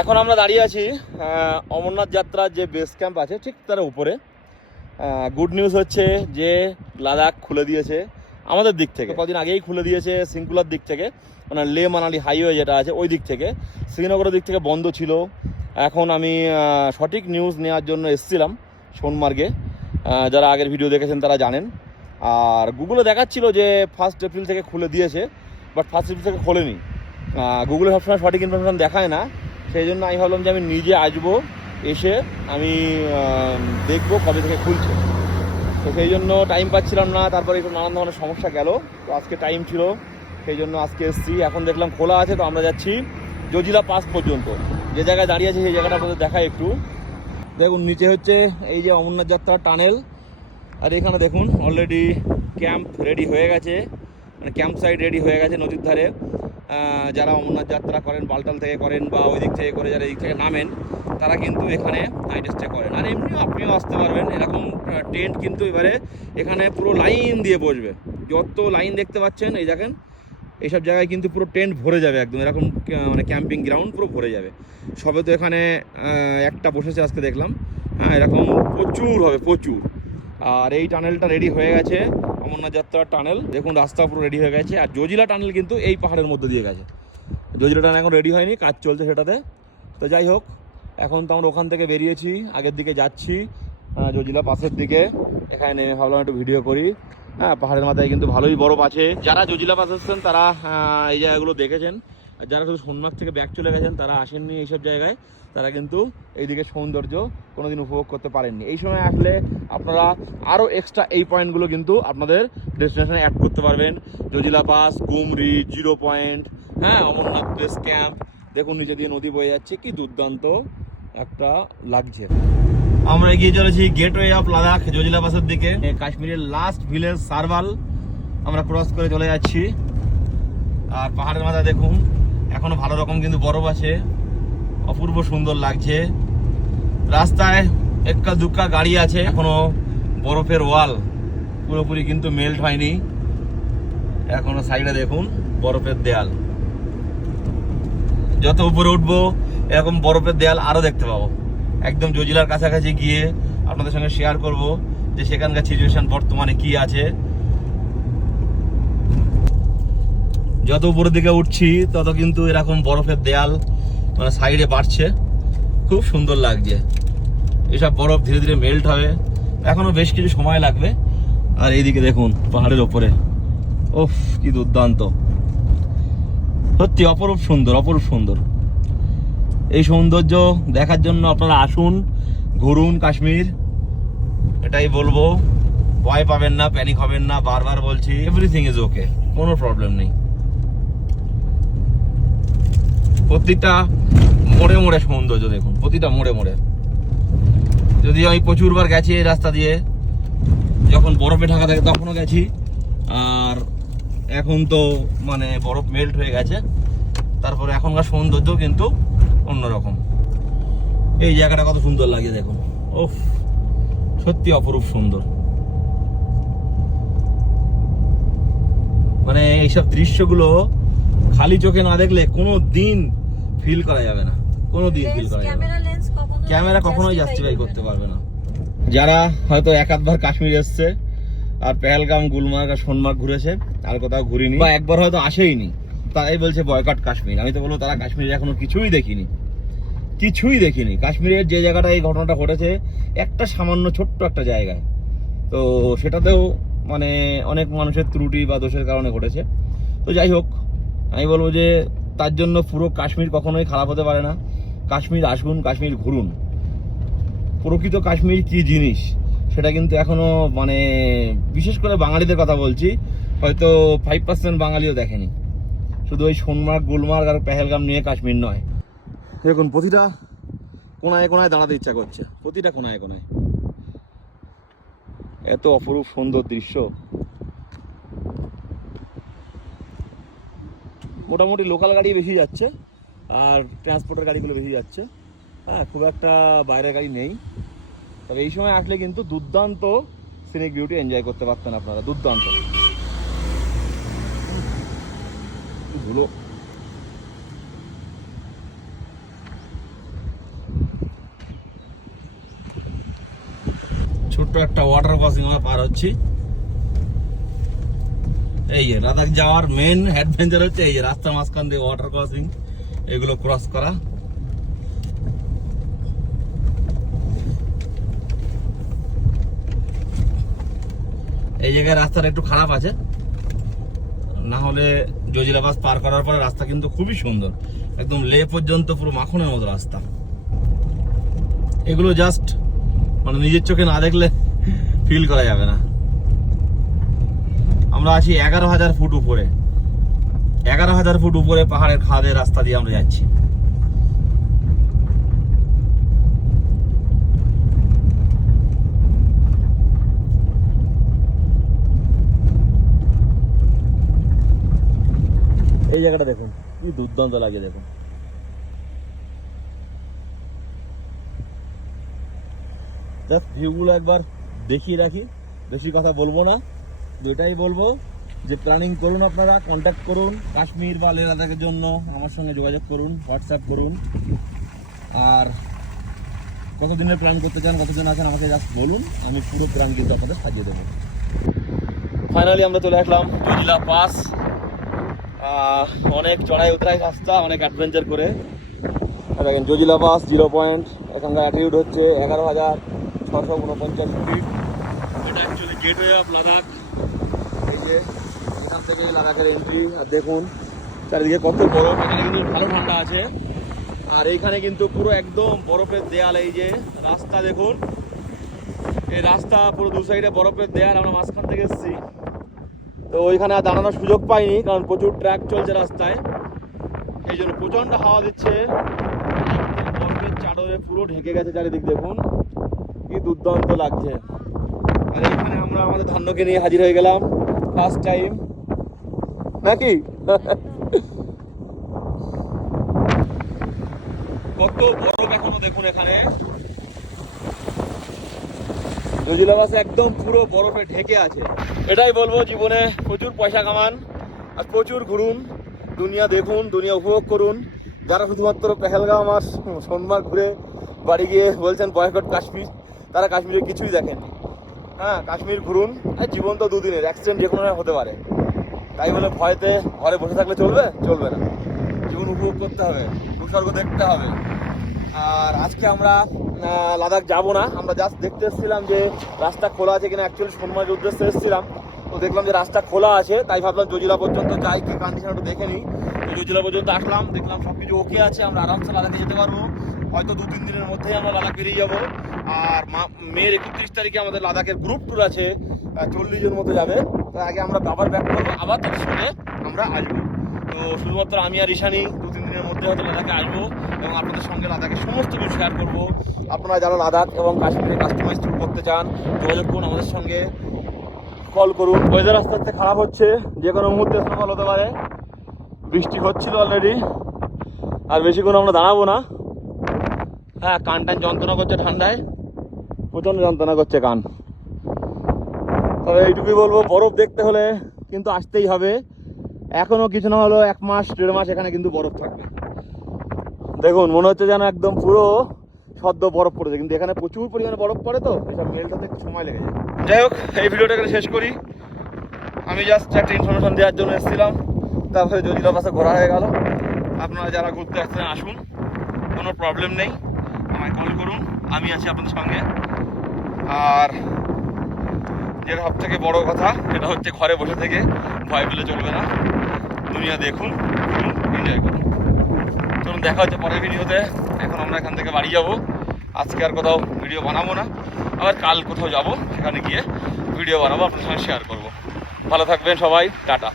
এখন আমরা দাঁড়িয়ে আছি অমরনাথ যাত্রার যে বেস ক্যাম্প আছে, ঠিক তার উপরে। গুড নিউজ হচ্ছে যে লাদাখ খুলে দিয়েছে আমাদের দিক থেকে। কদিন আগেই খুলে দিয়েছে সিঙ্কুলার দিক থেকে মানে লে মানালি হাইওয়ে যেটা আছে ওই দিক থেকে। শ্রীনগরের দিক থেকে বন্ধ ছিল। এখন আমি সঠিক নিউজ নেওয়ার জন্য এসেছিলাম সোনমার্গে। যারা আগের ভিডিও দেখেছেন তারা জানেন। আর গুগলে দেখাচ্ছিল যে ফার্স্ট এপ্রিল থেকে খুলে দিয়েছে বাট ফার্স্ট এপ্রিল থেকে খোলেনি। গুগলে সবসময় সঠিক ইনফরমেশন দেখায় না। সেই জন্য আমি ভাবলাম যে আমি নিজে আসব, এসে আমি দেখব কবে থেকে খুলছে। তো সেই জন্য টাইম পাচ্ছিলাম না, তারপরে একটু নানান ধরনের সমস্যা গেল। তো আজকে টাইম ছিল, সেই জন্য আজকে এসেছি। এখন দেখলাম খোলা আছে, তো আমরা যাচ্ছি জজিলা পাস পর্যন্ত। যে জায়গায় দাঁড়িয়ে আছে, সেই জায়গাটা আপনাদের দেখাই একটু। দেখুন, নিচে হচ্ছে এই যে অমরনাথ যাত্রার টানেল। আর এখানে দেখুন অলরেডি ক্যাম্প রেডি হয়ে গেছে। মানে ক্যাম্প সাইট রেডি হয়ে গেছে নদীর ধারে। যারা অমরনাথ যাত্রা করেন বালটাল থেকে করেন বা ওই দিক থেকে করে যারা এই দিক থেকে নামেন, তারা কিন্তু এখানে নাইট স্টে করেন। আর এমনিও আপনিও আসতে পারবেন, এরকম টেন্ট কিন্তু এবারে এখানে পুরো লাইন দিয়ে বসবে। যত লাইন দেখতে পাচ্ছেন, এই দেখেন, এইসব জায়গায় কিন্তু পুরো টেন্ট ভরে যাবে একদম। এরকম মানে ক্যাম্পিং গ্রাউন্ড পুরো ভরে যাবে। সবে তো এখানে একটা বসেছে আজকে দেখলাম। হ্যাঁ এরকম প্রচুর হবে, প্রচুর। আর এই টানেলটা রেডি হয়ে গেছে। অমরনাথ যাত্রার টানেল, দেখুন রাস্তা পুরো রেডি হয়ে গেছে। আর জজিলা টানেল কিন্তু এই পাহাড়ের মধ্যে দিয়ে গেছে। জজিলা টানেল এখন রেডি হয়নি, কাজ চলছে সেটাতে। তো যাই হোক, এখন তো আমরা ওখান থেকে বেরিয়েছি, আগের দিকে যাচ্ছি জজিলা পাশের দিকে। এখানে নেমে ভাবলাম একটু ভিডিও করি। হ্যাঁ পাহাড়ের মাথায় কিন্তু ভালোই বরফ আছে। যারা জজিলা পাস এসছেন, তারা এই জায়গাগুলো দেখেছেন। যারা শুধু সোনমার্গ থেকে ব্যাক চলে গেছেন, তারা আসেননি এইসব জায়গায়। তারা কিন্তু এইদিকে সৌন্দর্য কোনোদিন উপভোগ করতে পারেননি। এই সময় আসলে আপনারা আরও এক্সট্রা এই পয়েন্টগুলো কিন্তু আপনাদের ডেস্টিনেশনে অ্যাড করতে পারবেন। জজিলা পাস, কুমরি জিরো পয়েন্ট হ্যাঁ অমরনাথ বেস ক্যাম্প। দেখুন, নিচে দিয়ে নদী বয়ে যাচ্ছে। কি দুর্দান্ত একটা লাগছে। আমরা এগিয়ে চলেছি গেটওয়ে অফ লাদাখ জজিলা পাসের দিকে। কাশ্মীরের লাস্ট ভিলেজ সারভাল। আমরা ক্রস করে চলে যাচ্ছি। আর পাহাড়ের মাথায় দেখুন, এখনও ভালো রকম কিন্তু বরফ আছে। অপূর্ব সুন্দর লাগছে। রাস্তায় এক্কা দুক্কা গাড়ি আছে, এখনও বরফের ওয়াল। পুরোপুরি কিন্তু মেল্ট হয়নি। এখনও সাইডে দেখুন, বরফের দেয়াল। যত উপরে উঠবো, এরকম বরফের দেয়াল আরও দেখতে পাবো। একদম জজিলার কাছাকাছি গিয়ে আপনাদের সঙ্গে শেয়ার করব যে সেখানকার সিচুয়েশন বর্তমানে কি আছে। যত উপরের দিকে উঠছি, তত কিন্তু এরকম বরফের দেয়াল মানে সাইডে বাড়ছে। খুব সুন্দর লাগছে। এসব বরফ ধীরে ধীরে মেল্ট হবে। এখনও বেশ কিছু সময় লাগবে। আর এইদিকে দেখুন, পাহাড়ের ওপরে। ওফ কি দুর্দান্ত। সত্যি অপরূপ সুন্দর অপরূপ সুন্দর। এই সৌন্দর্য দেখার জন্য আপনারা আসুন, ঘুরুন কাশ্মীর। এটাই বলব। ভয় পাবেন না প্যানিক হবেন না। বারবার বলছি এভরিথিং ইজ ওকে কোনো প্রবলেম নেই। প্রতিটা মোড়ে মোড়ে সৌন্দর্য দেখুন, প্রতিটা মোড়ে মোড়ে। যদি আমি প্রচুরবার গেছি এই রাস্তা দিয়ে, যখন বরফে ঢাকা থাকে তখনও গেছি, আর এখন তো মানে বরফ মেল্ট হয়ে গেছে, তারপরে এখনকার সৌন্দর্য কিন্তু অন্যরকম। এই জায়গাটা কত সুন্দর লাগে দেখুন। ওফ সত্যি অপরূপ সুন্দর। মানে এইসব দৃশ্যগুলো খালি চোখে না দেখলে কোনো দিন ফিল করা যাবে না। কোনো দিন ফিল করা যাবে ক্যামেরা কখনোই জাস্টিফাই করতে পারবে না। যারা হয়তো এক আধবার কাশ্মীর এসছে আর পেহেলগাম গুলমার্গ আর সোনমার্গ ঘুরেছে আর কোথাও ঘুরিনি বা একবার হয়তো আসেইনি তারাই বলছে বয়কট কাশ্মীর। আমি তো বলব তারা কাশ্মীরে এখনও কিছুই দেখিনি। কিছুই দেখিনি। কাশ্মীরের যে জায়গাটা এই ঘটনাটা ঘটেছে একটা সামান্য ছোট্ট একটা জায়গায়। তো সেটাতেও মানে অনেক মানুষের ত্রুটি বা দোষের কারণে ঘটেছে। তো যাই হোক আমি বলব যে তার জন্য পুরো কাশ্মীর কখনোই খারাপ হতে পারে না। কাশ্মীর আসুন কাশ্মীর ঘুরুন। প্রকৃত কাশ্মীর কি জিনিস? সেটা কিন্তু এখনও মানে বিশেষ করে বাঙালিদের কথা বলছি। হয়তো ফাইভ পার্সেন্ট বাঙালিও দেখেনি। শুধু ওই সোনমার্গ, গুলমার্গ আর পেহেলগাম নিয়ে কাশ্মীর নয়। দেখুন, প্রতিটা কোনায় কোনায় দাঁড়াতে ইচ্ছা করছে। প্রতিটা কোনায় কোনায়। এত অপরূপ সুন্দর দৃশ্য। মোটামুটি লোকাল গাড়ি বেশি যাচ্ছে, আর ট্রান্সপোর্টের গাড়িগুলো বেশি যাচ্ছে। হ্যাঁ খুব একটা বাইরের গাড়ি নেই। তবে এই সময় আসলে কিন্তু দুর্দান্ত সিনিক বিউটি এনজয় করতে পারতেন আপনারা, দুর্দান্ত। ধুলো। ছোট্ট একটা ওয়াটার ক্রসিং আমরা পার হচ্ছি। এই যে লাদাখ যাওয়ার মেন অ্যাডভেঞ্চার হচ্ছে এই যে রাস্তার মাঝখান দিয়ে ওয়াটার ক্রসিং এগুলো ক্রস করা। এই জায়গায় রাস্তাটা একটু খারাপ আছে। না হলে জজিলা বাস পার করার পরে রাস্তা কিন্তু খুবই সুন্দর। একদম লে পর্যন্ত পুরো মাখনের মতো রাস্তা। এগুলো জাস্ট মানে নিজের চোখে না দেখলে ফিল করা যাবে না। আমরা আছি এগারো হাজার ফুট উপরে। এগারো হাজার ফুট উপরে পাহাড়ের খাদের রাস্তা দিয়ে আমরা যাচ্ছি। এই জায়গাটা দেখুন, কি দুর্দান্ত লাগে দেখুন। ভিউগুলো একবার দেখিয়ে রাখি, বেশি কথা বলব না। দুটাই বলব যে প্ল্যানিং করুন আপনারা কন্ট্যাক্ট করুন কাশ্মীর বা লেহ লাদাখের জন্য, আমার সঙ্গে যোগাযোগ করুন হোয়াটসঅ্যাপ করুন। আর কতদিনের প্ল্যান করতে চান, কতজন আছেন আমাকে জাস্ট বলুন, আমি পুরো প্ল্যান কিন্তু আপনাদের সাজিয়ে দেবো। ফাইনালি আমরা চলে আসলাম জজিলা পাস অনেক চড়াই উতরাই রাস্তা, অনেক অ্যাডভেঞ্চার করে। দেখেন জজিলা পাস জিরো পয়েন্ট এখানকার অ্যাটিটিউড হচ্ছে এগারো হাজার ছশো উনপঞ্চাশ feet actually gateway of Ladakh. এই যে থেকে লাদাখের এন্ট্রি আর দেখুন, চারিদিকে কত বরফ, এখানে কিন্তু ভালো ঠান্ডা আছে। আর এইখানে কিন্তু পুরো একদম বরফের দেয়াল, এই যে রাস্তা দেখুন। এই রাস্তা পুরো দু সাইডে বরফের দেয়াল, আমরা মাঝখান থেকে এসেছি। তো ওইখানে আর দাঁড়ানোর সুযোগ পাইনি, কারণ প্রচুর ট্র্যাক চলছে রাস্তায়। এই জন্য প্রচণ্ড হাওয়া দিচ্ছে। বরফের চাদরে পুরো ঢেকে গেছে চারিদিক, দেখুন। কি দুর্দান্ত লাগছে। আর এখানে আমরা আমাদের ধান্যকে নিয়ে হাজির হয়ে গেলাম। ফার্স্ট টাইম নাকি? কত বরফ এখনও দেখুন এখানে। জজিলাবাস একদম পুরো বরফে ঢেকে আছে। এটাই বলব জীবনে প্রচুর পয়সা কামান আর প্রচুর ঘুরুন। দুনিয়া দেখুন, দুনিয়া উপভোগ করুন। যারা শুধুমাত্র পেহেলগাঁও আমার সোনমার্গ ঘুরে বাড়ি গিয়ে বলছেন বয়কট কাশ্মীর, তারা কাশ্মীরে কিছুই দেখেন হ্যাঁ কাশ্মীর ঘুরুন। জীবন তো দুদিনের অ্যাক্সিডেন্ট যে কোনো হতে পারে। তাই বলে ভয়তে ঘরে বসে থাকলে চলবে? চলবে না। জীবন উপভোগ করতে হবে ভূস্বর্গ দেখতে হবে। আর আজকে আমরা লাদাখ যাব না। আমরা জাস্ট দেখতে এসেছিলাম যে রাস্তা খোলা আছে কিনা অ্যাকচুয়ালি সোনমার্গের উদ্দেশ্যে এসেছিলাম। তো দেখলাম যে রাস্তা খোলা আছে, তাই ভাবলাম জজিলা পর্যন্ত যাই, কি কন্ডিশন একটু দেখে নিই। তো জজিলা পর্যন্ত আসলাম, দেখলাম সব কিছু ওকে আছে, আমরা আরামসে লাদাখে যেতে পারব। হয়তো দু তিন দিনের মধ্যেই আমরা লাদাখ বেরিয়ে যাব। আর মা- মের একত্রিশ তারিখে আমাদের লাদাখের গ্রুপ ট্যুর আছে চল্লিশ জন মতো যাবে। তার আগে আমরা আবার ব্যাক করব, আবার তার সঙ্গে আমরা আসব। তো শুধুমাত্র আমি আর ঈশানি দু তিন দিনের মধ্যে হয়তো লাদাখে আসব এবং আপনাদের সঙ্গে লাদাখের সমস্ত কিছু শেয়ার করব। আপনারা যারা লাদাখ এবং কাশ্মীরে কাস্টমাইজ ট্যুর করতে চান, যোগাযোগ করুন আমাদের সঙ্গে। কল করুন। ওয়েদার আস্তে আস্তে খারাপ হচ্ছে, যে কোনো মুহূর্তে স্নোফল হতে পারে। বৃষ্টি হচ্ছিল অলরেডি আর বেশিক্ষণ আমরা দাঁড়াবো না। হ্যাঁ কান টান যন্ত্রণা করছে ঠান্ডায়। প্রচণ্ড যন্ত্রণা করছে কান। তবে এইটুকুই বলব, বরফ দেখতে হলে কিন্তু আসতেই হবে। এখনও কিছু না হলো এক মাস, দেড় মাস এখানে কিন্তু বরফ থাকবে। দেখুন, মনে হচ্ছে যেন একদম পুরো সদ্য বরফ পড়েছে, কিন্তু এখানে প্রচুর পরিমাণে বরফ পড়ে তো, এসব মেলটা হতে একটু সময় লেগে যায়। যাই হোক, এই ভিডিওটা এখানে শেষ করি। আমি জাস্ট একটা ইনফরমেশন দেওয়ার জন্য এসেছিলাম। তারপরে জজিলা পাশে ঘোরা হয়ে গেল, আপনারা যারা ঘুরতে আসছেন, আসুন। কোনো প্রবলেম নেই। আমায় কল করুন। আমি আছি আপনাদের সঙ্গে। আর যেটা সব থেকে বড় কথা, সেটা হচ্ছে ঘরে বসে থেকে ভয় পেলে চলবে না। দুনিয়া দেখুন এনজয় করুন। চলুন, দেখা হচ্ছে পরের ভিডিওতে। এখন আমরা এখান থেকে বাড়ি যাব। আজকে আর কোথাও ভিডিও বানাবো না। আবার কাল কোথাও যাব, সেখানে গিয়ে ভিডিও বানাবো আপনার সঙ্গে শেয়ার করব। ভালো থাকবেন সবাই, টাটা।